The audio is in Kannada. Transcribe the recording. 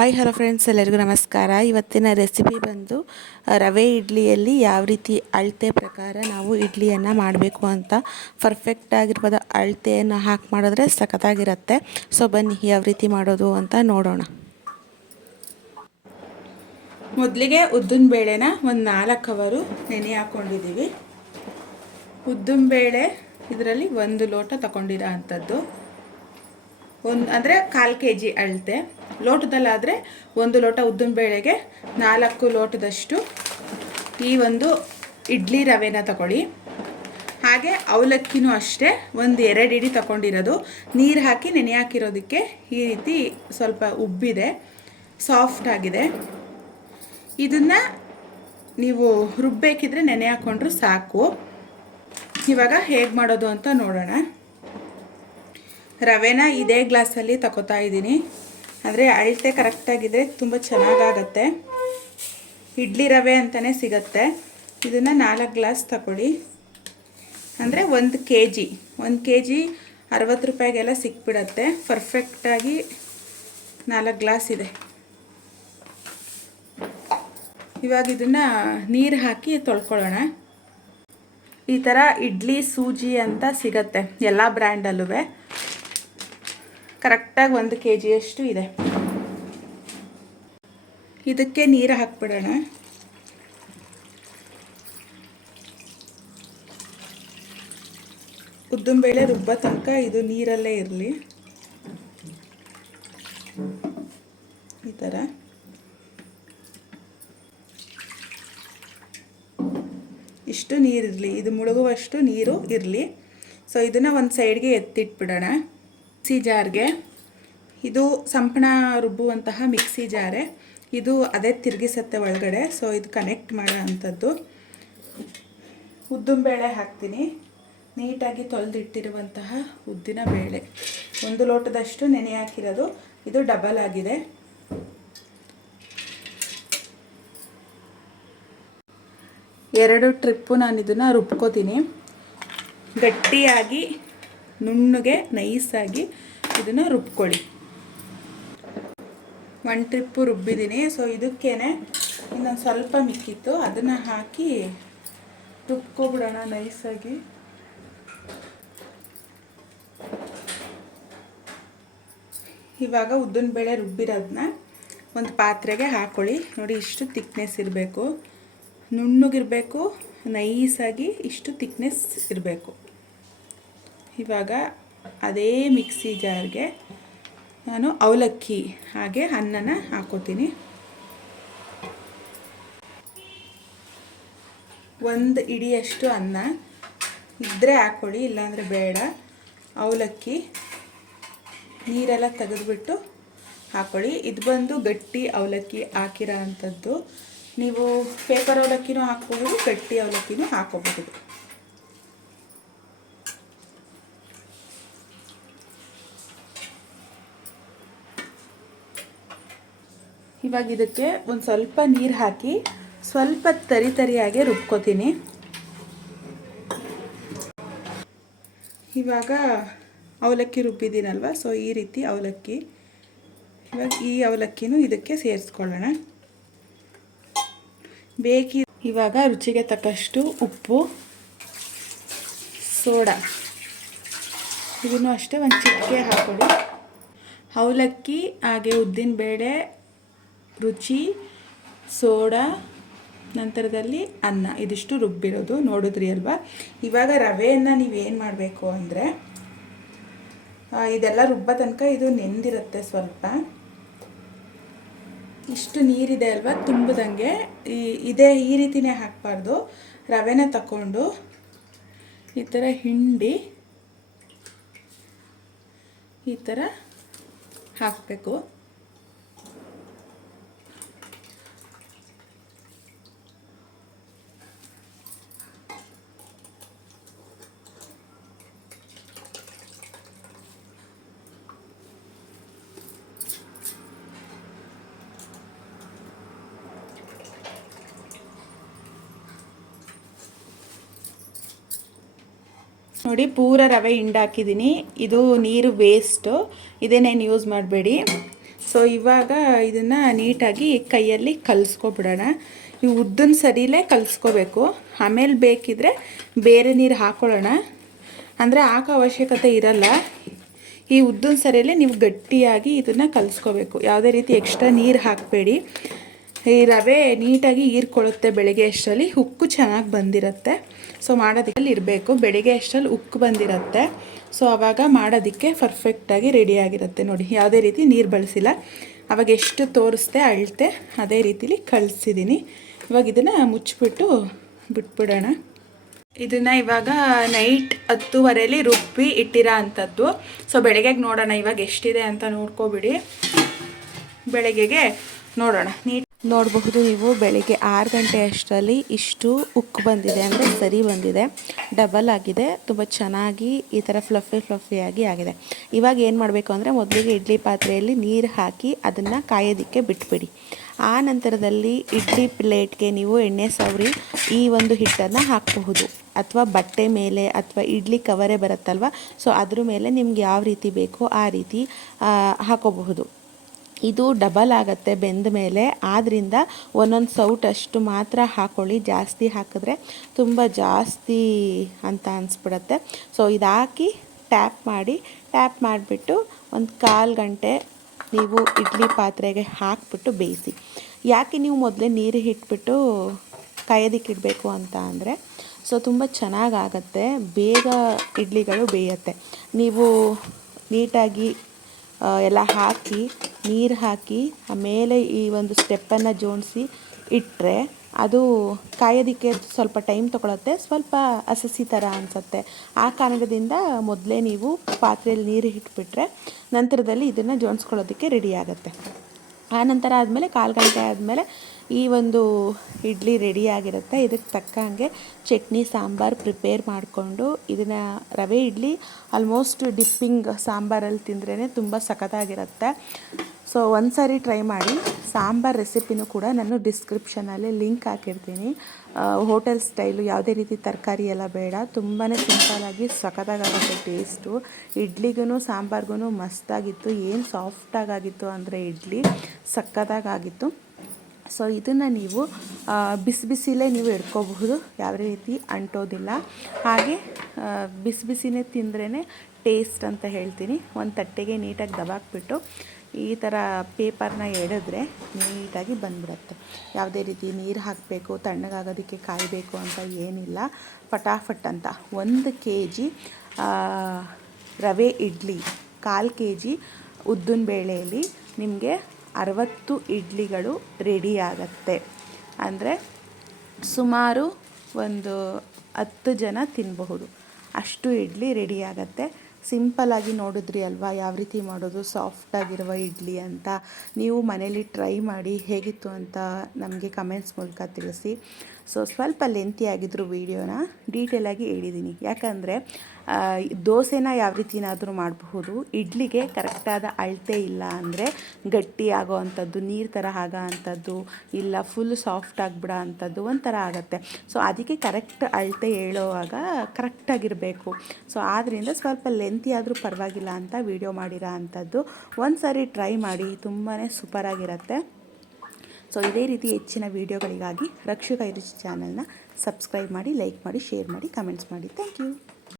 ಹಾಯ್ ಹಲೋ ಫ್ರೆಂಡ್ಸ್, ಎಲ್ಲರಿಗೂ ನಮಸ್ಕಾರ. ಇವತ್ತಿನ ರೆಸಿಪಿ ಬಂದು ರವೆ ಇಡ್ಲಿಯಲ್ಲಿ ಯಾವ ರೀತಿ ಅಳತೆ ಪ್ರಕಾರ ನಾವು ಇಡ್ಲಿಯನ್ನು ಮಾಡಬೇಕು ಅಂತ ಪರ್ಫೆಕ್ಟ್ ಆಗಿರ್ಬೋದು ಅಳತೆಯನ್ನು ಹಾಕಿ ಮಾಡಿದ್ರೆ ಸಖತ್ತಾಗಿರುತ್ತೆ. ಸೊ ಬನ್ನಿ ಯಾವ ರೀತಿ ಮಾಡೋದು ಅಂತ ನೋಡೋಣ. ಮೊದಲಿಗೆ ಉದ್ದಿನ ಬೇಳೆನ ಒಂದು 4 ಅವರು ನೆನೆ ಹಾಕ್ಕೊಂಡಿದ್ದೀವಿ. ಉದ್ದಿನ ಬೇಳೆ ಇದರಲ್ಲಿ 1 ಲೋಟ ತಗೊಂಡಿರೋ ಅಂಥದ್ದು, ಅಂದರೆ 1/4 kg ಅಳತೆ. ಲೋಟದಲ್ಲಾದರೆ 1 ಲೋಟ ಉದ್ದಿನ ಬೇಳೆಗೆ 4 ಲೋಟದಷ್ಟು ಈ ಒಂದು ಇಡ್ಲಿ ರವೆನ ತಗೊಳ್ಳಿ. ಹಾಗೆ ಅವಲಕ್ಕಿನೂ ಅಷ್ಟೇ 1-2 ಇಡಿ ತಗೊಂಡಿರೋದು. ನೀರು ಹಾಕಿ ನೆನೆ ಹಾಕಿರೋದಕ್ಕೆ ಈ ರೀತಿ ಸ್ವಲ್ಪ ಉಬ್ಬಿದೆ, ಸಾಫ್ಟ್ ಆಗಿದೆ. ಇದನ್ನು ನೀವು ರುಬ್ಬೇಕಿದ್ರೆ ನೆನೆ ಹಾಕ್ಕೊಂಡ್ರೂ ಸಾಕು. ಇವಾಗ ಹೇಗೆ ಮಾಡೋದು ಅಂತ ನೋಡೋಣ. ರವೆನ ಇದೇ ಗ್ಲಾಸಲ್ಲಿ ತಗೋತಾ ಇದ್ದೀನಿ. ಆದರೆ ಅಳತೆ ಕರೆಕ್ಟಾಗಿದ್ದರೆ ತುಂಬ ಚೆನ್ನಾಗಾಗತ್ತೆ. ಇಡ್ಲಿ ರವೆ ಅಂತಲೇ ಸಿಗತ್ತೆ. ಇದನ್ನು 4 ಗ್ಲಾಸ್ ತಗೊಳ್ಳಿ. ಅಂದರೆ 1 kg 60 ರೂಪಾಯಿಗೆಲ್ಲ ಸಿಕ್ಬಿಡತ್ತೆ. ಪರ್ಫೆಕ್ಟಾಗಿ 4 ಗ್ಲಾಸ್ ಇದೆ. ಇವಾಗ ಇದನ್ನು ನೀರು ಹಾಕಿ ತೊಳ್ಕೊಳ್ಳೋಣ. ಈ ಥರ ಇಡ್ಲಿ ಸೂಜಿ ಅಂತ ಸಿಗತ್ತೆ ಎಲ್ಲ ಬ್ರ್ಯಾಂಡಲ್ಲೂ. ಕರೆಕ್ಟಾಗಿ 1 kg ಅಷ್ಟು ಇದೆ. ಇದಕ್ಕೆ ನೀರು ಹಾಕ್ಬಿಡೋಣ. ಉದ್ದಿನಬೇಳೆ ರುಬ್ಬೋ ತನಕ ಇದು ನೀರಲ್ಲೇ ಇರಲಿ. ಈ ಥರ ಇಷ್ಟು ನೀರಿರಲಿ, ಇದು ಮುಳುಗುವಷ್ಟು ನೀರು ಇರಲಿ. ಸೊ ಇದನ್ನು ಒಂದು ಸೈಡ್ಗೆ ಎತ್ತಿಟ್ಬಿಡೋಣ. ಮಿಕ್ಸಿ ಜಾರ್ಗೆ, ಇದು ಸಂಪಣ ರುಬ್ಬುವಂತಹ ಮಿಕ್ಸಿ ಜಾರೆ. ಇದು ಅದೇ ತಿರುಗಿಸತ್ತೆ ಒಳಗಡೆ. ಸೊ ಇದು ಕನೆಕ್ಟ್ ಮಾಡೋ ಅಂಥದ್ದು. ಉದ್ದಿನಬೇಳೆ ಹಾಕ್ತೀನಿ. ನೀಟಾಗಿ ತೊಳೆದಿಟ್ಟಿರುವಂತಹ ಉದ್ದಿನ ಬೇಳೆ 1 ಲೋಟದಷ್ಟು ನೆನೆ ಹಾಕಿರೋದು. ಇದು ಡಬಲ್ ಆಗಿದೆ. ಎರಡು ಟ್ರಿಪ್ಪು ನಾನು ಇದನ್ನು ರುಬ್ಕೋತೀನಿ. ಗಟ್ಟಿಯಾಗಿ ನುಣ್ಣಗೆ ನೈಸಾಗಿ ಇದನ್ನು ರುಬ್ಕೊಳ್ಳಿ. 1 ಟ್ರಿಪ್ಪು ರುಬ್ಬಿದ್ದೀನಿ. ಸೊ ಇದಕ್ಕೇನೆ ಇನ್ನೊಂದು ಸ್ವಲ್ಪ ಮಿಕ್ಕಿತ್ತು, ಅದನ್ನು ಹಾಕಿ ರುಬ್ಕೊಬಿಡೋಣ ನೈಸಾಗಿ. ಇವಾಗ ಉದ್ದಿನಬೇಳೆ ರುಬ್ಬಿರೋದನ್ನ ಒಂದು ಪಾತ್ರೆಗೆ ಹಾಕ್ಕೊಳ್ಳಿ. ನೋಡಿ, ಇಷ್ಟು ತಿಕ್ನೆಸ್ ಇರಬೇಕು, ನುಣ್ಣಗಿರಬೇಕು, ನೈಸಾಗಿ ಇಷ್ಟು ತಿಕ್ನೆಸ್ ಇರಬೇಕು. ಇವಾಗ ಅದೇ ಮಿಕ್ಸಿ ಜಾರ್ಗೆ ನಾನು ಅವಲಕ್ಕಿ ಹಾಗೆ ಅನ್ನನ ಹಾಕೋತೀನಿ. 1 ಇಡಿಯಷ್ಟು ಅನ್ನ ಇದ್ದರೆ ಹಾಕ್ಕೊಳ್ಳಿ, ಇಲ್ಲಾಂದರೆ ಬೇಡ. ಅವಲಕ್ಕಿ ನೀರೆಲ್ಲ ತೆಗೆದುಬಿಟ್ಟು ಹಾಕ್ಕೊಳ್ಳಿ. ಇದು ಬಂದು ಗಟ್ಟಿ ಅವಲಕ್ಕಿ ಹಾಕಿರೋ ಅಂಥದ್ದು. ನೀವು ಪೇಪರ್ ಅವಲಕ್ಕಿನೂ ಹಾಕ್ಕೋಬೋದು, ಗಟ್ಟಿ ಅವಲಕ್ಕಿನೂ ಹಾಕ್ಕೋಬಹುದು. ಇವಾಗ ಇದಕ್ಕೆ ಒಂದು ಸ್ವಲ್ಪ ನೀರು ಹಾಕಿ ಸ್ವಲ್ಪ ತರಿಯಾಗಿ ರುಬ್ಕೋತೀನಿ. ಇವಾಗ ಅವಲಕ್ಕಿ ರುಬ್ಬಿದ್ದೀನಲ್ವ, ಸೊ ಈ ರೀತಿ ಅವಲಕ್ಕಿ. ಇವಾಗ ಈ ಅವಲಕ್ಕಿನೂ ಇದಕ್ಕೆ ಸೇರಿಸ್ಕೊಳ್ಳೋಣ. ಇವಾಗ ರುಚಿಗೆ ತಕ್ಕಷ್ಟು ಉಪ್ಪು, ಸೋಡಾ ಇದನ್ನು ಅಷ್ಟೇ ಒಂದು ಚಿಟಿಕೆ ಹಾಕ್ಕೊಳ್ಳಿ. ಅವಲಕ್ಕಿ ಹಾಗೆ ಉದ್ದಿನಬೇಳೆ, ರುಚಿ, ಸೋಡಾ, ನಂತರದಲ್ಲಿ ಅನ್ನ, ಇದಿಷ್ಟು ರುಬ್ಬಿರೋದು ನೋಡಿದ್ರಿ ಅಲ್ವಾ. ಇವಾಗ ರವೆಯನ್ನು ನೀವೇನು ಮಾಡಬೇಕು ಅಂದರೆ, ಇದೆಲ್ಲ ರುಬ್ಬೋ ತನಕ ಇದು ನೆಂದಿರುತ್ತೆ. ಸ್ವಲ್ಪ ಇಷ್ಟು ನೀರಿದೆ ಅಲ್ವಾ, ತುಂಬದಂಗೆ ಈ ರೀತಿನೇ ಹಾಕಬಾರ್ದು. ರವೆನ ತಗೊಂಡು ಈ ಥರ ಹಿಂಡಿ ಈ ಥರ ಹಾಕಬೇಕು. ನೋಡಿ, ಪೂರ ರವೆ ಹಿಂಡಾಕಿದ್ದೀನಿ. ಇದು ನೀರು ವೇಸ್ಟು, ಇದೇನೇನು ಯೂಸ್ ಮಾಡಬೇಡಿ. ಸೊ ಇವಾಗ ಇದನ್ನು ನೀಟಾಗಿ ಕೈಯಲ್ಲಿ ಕಲಿಸ್ಕೊಬಿಡೋಣ. ಈ ಉದ್ದಿನ ಸರಿಲೇ ಕಲಿಸ್ಕೋಬೇಕು. ಆಮೇಲೆ ಬೇಕಿದ್ರೆ ಬೇರೆ ನೀರು ಹಾಕ್ಕೊಳ್ಳೋಣ, ಅಂದರೆ ಹಾಕೋ ಅವಶ್ಯಕತೆ ಇರಲ್ಲ. ಈ ಉದ್ದಿನ ಸರಿಯಲ್ಲೇ ನೀವು ಗಟ್ಟಿಯಾಗಿ ಇದನ್ನು ಕಲಿಸ್ಕೋಬೇಕು. ಯಾವುದೇ ರೀತಿ ಎಕ್ಸ್ಟ್ರಾ ನೀರು ಹಾಕಬೇಡಿ. ಈ ರವೆ ನೀಟಾಗಿ ಹೀರ್ಕೊಳ್ಳುತ್ತೆ ಬೆಳಗ್ಗೆ ಅಷ್ಟರಲ್ಲಿ, ಉಕ್ಕು ಚೆನ್ನಾಗಿ ಬಂದಿರುತ್ತೆ. ಸೊ ಮಾಡೋದಕ್ಕೆ ಇರಬೇಕು, ಬೆಳಗ್ಗೆ ಅಷ್ಟರಲ್ಲಿ ಉಕ್ಕು ಬಂದಿರುತ್ತೆ. ಸೊ ಆವಾಗ ಮಾಡೋದಕ್ಕೆ ಪರ್ಫೆಕ್ಟಾಗಿ ರೆಡಿಯಾಗಿರುತ್ತೆ. ನೋಡಿ, ಯಾವುದೇ ರೀತಿ ನೀರು ಬಳಸಿಲ್ಲ. ಆವಾಗ ಎಷ್ಟು ತೋರಿಸ್ದೆ ಅಳತೆ ಅದೇ ರೀತಿಲಿ ಕಳಿಸಿದ್ದೀನಿ. ಇವಾಗ ಇದನ್ನು ಮುಚ್ಚಿಬಿಟ್ಟು ಬಿಟ್ಬಿಡೋಣ. ಇದನ್ನು ಇವಾಗ ನೈಟ್ 10:30 ರುಬ್ಬಿ ಇಟ್ಟಿರೋ ಅಂಥದ್ದು. ಸೊ ಬೆಳಗ್ಗೆಗೆ ನೋಡೋಣ ಇವಾಗ ಎಷ್ಟಿದೆ ಅಂತ ನೋಡ್ಕೊಬಿಡಿ. ಬೆಳಗ್ಗೆಗೆ ನೋಡೋಣ. ನೋಡಬಹುದು ನೀವು, ಬೆಳಿಗ್ಗೆ 6 ಗಂಟೆ ಅಷ್ಟರಲ್ಲಿ ಇಷ್ಟು ಉಕ್ಕು ಬಂದಿದೆ, ಅಂದರೆ ಸರಿ ಬಂದಿದೆ, ಡಬಲ್ ಆಗಿದೆ, ತುಂಬ ಚೆನ್ನಾಗಿ ಈ ಥರ ಫ್ಲಫಿಯಾಗಿ ಆಗಿದೆ. ಇವಾಗ ಏನು ಮಾಡಬೇಕು ಅಂದರೆ, ಮೊದಲಿಗೆ ಇಡ್ಲಿ ಪಾತ್ರೆಯಲ್ಲಿ ನೀರು ಹಾಕಿ ಅದನ್ನು ಕಾಯೋದಕ್ಕೆ ಬಿಟ್ಬಿಡಿ. ಆ ನಂತರದಲ್ಲಿ ಇಡ್ಲಿ ಪ್ಲೇಟ್ಗೆ ನೀವು ಎಣ್ಣೆ ಸವರಿ ಈ ಒಂದು ಹಿಟ್ಟನ್ನು ಹಾಕಬಹುದು, ಅಥವಾ ಬಟ್ಟೆ ಮೇಲೆ ಅಥವಾ ಇಡ್ಲಿ ಕವರೇ ಬರುತ್ತಲ್ವ, ಸೊ ಅದ್ರ ಮೇಲೆ ನಿಮ್ಗೆ ಯಾವ ರೀತಿ ಬೇಕೋ ಆ ರೀತಿ ಹಾಕೋಬಹುದು. ಇದು ಡಬಲ್ ಆಗುತ್ತೆ ಬೆಂದ ಮೇಲೆ, ಆದ್ದರಿಂದ ಒಂದೊಂದು ಸೌಟಷ್ಟು ಮಾತ್ರ ಹಾಕ್ಕೊಳ್ಳಿ. ಜಾಸ್ತಿ ಹಾಕಿದ್ರೆ ತುಂಬ ಜಾಸ್ತಿ ಅಂತ ಅನಿಸ್ಬಿಡತ್ತೆ. ಸೊ ಇದು ಹಾಕಿ ಟ್ಯಾಪ್ ಮಾಡಿಬಿಟ್ಟು ಒಂದು 1/4 ಗಂಟೆ ನೀವು ಇಡ್ಲಿ ಪಾತ್ರೆಗೆ ಹಾಕಿಬಿಟ್ಟು ಬೇಯಿಸಿ. ಯಾಕೆ ನೀವು ಮೊದಲೇ ನೀರು ಇಟ್ಬಿಟ್ಟು ಕಾಯೋದಕ್ಕೆ ಇಡಬೇಕು ಅಂತ ಅಂದರೆ, ಸೊ ತುಂಬ ಚೆನ್ನಾಗಾಗತ್ತೆ, ಬೇಗ ಇಡ್ಲಿಗಳು ಬೇಯುತ್ತೆ. ನೀವು ನೀಟಾಗಿ ಎಲ್ಲ ಹಾಕಿ ನೀರು ಹಾಕಿ ಆಮೇಲೆ ಈ ಒಂದು ಸ್ಟೆಪ್ಪನ್ನು ಜೋಡಿಸಿ ಇಟ್ಟರೆ ಅದು ಕಾಯೋದಕ್ಕೆ ಸ್ವಲ್ಪ ಟೈಮ್ ತೊಗೊಳುತ್ತೆ, ಸ್ವಲ್ಪ ಹಸಿ ಥರ ಅನಿಸುತ್ತೆ. ಆ ಕಾರಣದಿಂದ ಮೊದಲೇ ನೀವು ಪಾತ್ರೆಯಲ್ಲಿ ನೀರು ಇಟ್ಬಿಟ್ರೆ ನಂತರದಲ್ಲಿ ಇದನ್ನು ಜೋಡಿಸ್ಕೊಳ್ಳೋದಕ್ಕೆ ರೆಡಿ ಆಗುತ್ತೆ. ಆ ನಂತರ ಆದಮೇಲೆ 1/4 ಗಂಟೆ ಆದಮೇಲೆ ಈ ಒಂದು ಇಡ್ಲಿ ರೆಡಿಯಾಗಿರುತ್ತೆ. ಇದಕ್ಕೆ ತಕ್ಕಂಗೆ ಚಟ್ನಿ ಸಾಂಬಾರು ಪ್ರಿಪೇರ್ ಮಾಡಿಕೊಂಡು ಇದನ್ನು ರವೆ ಇಡ್ಲಿ ಆಲ್ಮೋಸ್ಟ್ ಡಿಪ್ಪಿಂಗ್ ಸಾಂಬಾರಲ್ಲಿ ತಿಂದ್ರೇ ತುಂಬ ಸಖತ್ತಾಗಿರುತ್ತೆ. ಸೊ ಒಂದು ಸಾರಿ ಟ್ರೈ ಮಾಡಿ. ಸಾಂಬಾರು ರೆಸಿಪಿನೂ ಕೂಡ ನಾನು ಡಿಸ್ಕ್ರಿಪ್ಷನಲ್ಲಿ ಲಿಂಕ್ ಹಾಕಿರ್ತೀನಿ. ಹೋಟೆಲ್ ಸ್ಟೈಲು, ಯಾವುದೇ ರೀತಿ ತರಕಾರಿ ಎಲ್ಲ ಬೇಡ, ತುಂಬಾ ಸಿಂಪಲಾಗಿ ಸಖತ್ತಾಗುತ್ತೆ ಟೇಸ್ಟು. ಇಡ್ಲಿಗೂ ಸಾಂಬಾರ್ಗೂ ಮಸ್ತಾಗಿತ್ತು. ಏನು ಸಾಫ್ಟಾಗಿತ್ತು ಅಂದರೆ ಇಡ್ಲಿ ಸಖತ್ತಾಗಿತ್ತು. ಸೊ ಇದನ್ನು ನೀವು ಬಿಸಿಲೇ ನೀವು ಇಟ್ಕೋಬಹುದು, ಯಾವುದೇ ರೀತಿ ಅಂಟೋದಿಲ್ಲ. ಹಾಗೆ ಬಿಸಿನೇ ತಿಂದ್ರೇ ಟೇಸ್ಟ್ ಅಂತ ಹೇಳ್ತೀನಿ. ಒಂದು ತಟ್ಟೆಗೆ ನೀಟಾಗಿ ದಬಾಕ್ಬಿಟ್ಟು ಈ ಥರ ಪೇಪರ್ನ ಎಳೆದ್ರೆ ನೀಟಾಗಿ ಬಂದ್ಬಿಡುತ್ತೆ. ಯಾವುದೇ ರೀತಿ ನೀರು ಹಾಕಬೇಕು, ತಣ್ಣಗಾಗೋದಕ್ಕೆ ಕಾಯಬೇಕು ಅಂತ ಏನಿಲ್ಲ. ಫಟಾಫಟ್ ಅಂತ 1 kg ರವೆ ಇಡ್ಲಿ, 1/4 kg ಉದ್ದಿನ ಬೇಳೆಯಲ್ಲಿ ನಿಮಗೆ 60 ಇಡ್ಲಿಗಳು ರೆಡಿ ಆಗುತ್ತೆ. ಅಂದರೆ ಸುಮಾರು ಒಂದು 10 ಜನ ತಿನ್ನಬಹುದು, ಅಷ್ಟು ಇಡ್ಲಿ ರೆಡಿ ಆಗುತ್ತೆ. ಸಿಂಪಲ್ಲಾಗಿ ನೋಡಿದ್ರಿ ಅಲ್ವಾ ಯಾವ ರೀತಿ ಮಾಡೋದು, ಸಾಫ್ಟಾಗಿರುವ ಇಡ್ಲಿ ಅಂತ. ನೀವು ಮನೇಲಿ ಟ್ರೈ ಮಾಡಿ ಹೇಗಿತ್ತು ಅಂತ ನಮಗೆ ಕಮೆಂಟ್ಸ್ ಮೂಲಕ ತಿಳಿಸಿ. ಸೊ ಸ್ವಲ್ಪ ಲೆಂತಿ ಆಗಿದ್ರು ವೀಡಿಯೋನ ಡೀಟೇಲಾಗಿ ಹೇಳಿದ್ದೀನಿ, ಯಾಕಂದರೆ ದೋಸೆನ ಯಾವ ರೀತಿನಾದರೂ ಮಾಡಬಹುದು, ಇಡ್ಲಿಗೆ ಕರೆಕ್ಟಾದ ಅಳತೆ ಇಲ್ಲ ಅಂದರೆ ಗಟ್ಟಿ ಆಗೋ ಅಂಥದ್ದು, ನೀರು ಥರ ಆಗೋ ಅಂಥದ್ದು, ಇಲ್ಲ ಫುಲ್ ಸಾಫ್ಟ್ ಆಗಿಬಿಡೋ ಅಂಥದ್ದು ಒಂಥರ ಆಗುತ್ತೆ. ಸೊ ಅದಕ್ಕೆ ಕರೆಕ್ಟ್ ಅಳತೆ ಹೇಳೋವಾಗ ಕರೆಕ್ಟಾಗಿರಬೇಕು. ಸೊ ಆದ್ದರಿಂದ ಸ್ವಲ್ಪ ಲೆಂತಿ ಆದರೂ ಪರವಾಗಿಲ್ಲ ಅಂತ ವೀಡಿಯೋ ಮಾಡಿರೋ ಅಂಥದ್ದು. ಒಂದು ಸಾರಿ ಟ್ರೈ ಮಾಡಿ, ತುಂಬಾ ಸೂಪರಾಗಿರುತ್ತೆ. ಸೊ ಇದೇ ರೀತಿ ಹೆಚ್ಚಿನ ವೀಡಿಯೋಗಳಿಗಾಗಿ ರಕ್ಷಿತಾ ರುಚಿ ಚಾನಲ್ನ ಸಬ್ಸ್ಕ್ರೈಬ್ ಮಾಡಿ, ಲೈಕ್ ಮಾಡಿ, ಶೇರ್ ಮಾಡಿ, ಕಮೆಂಟ್ಸ್ ಮಾಡಿ. Thank you.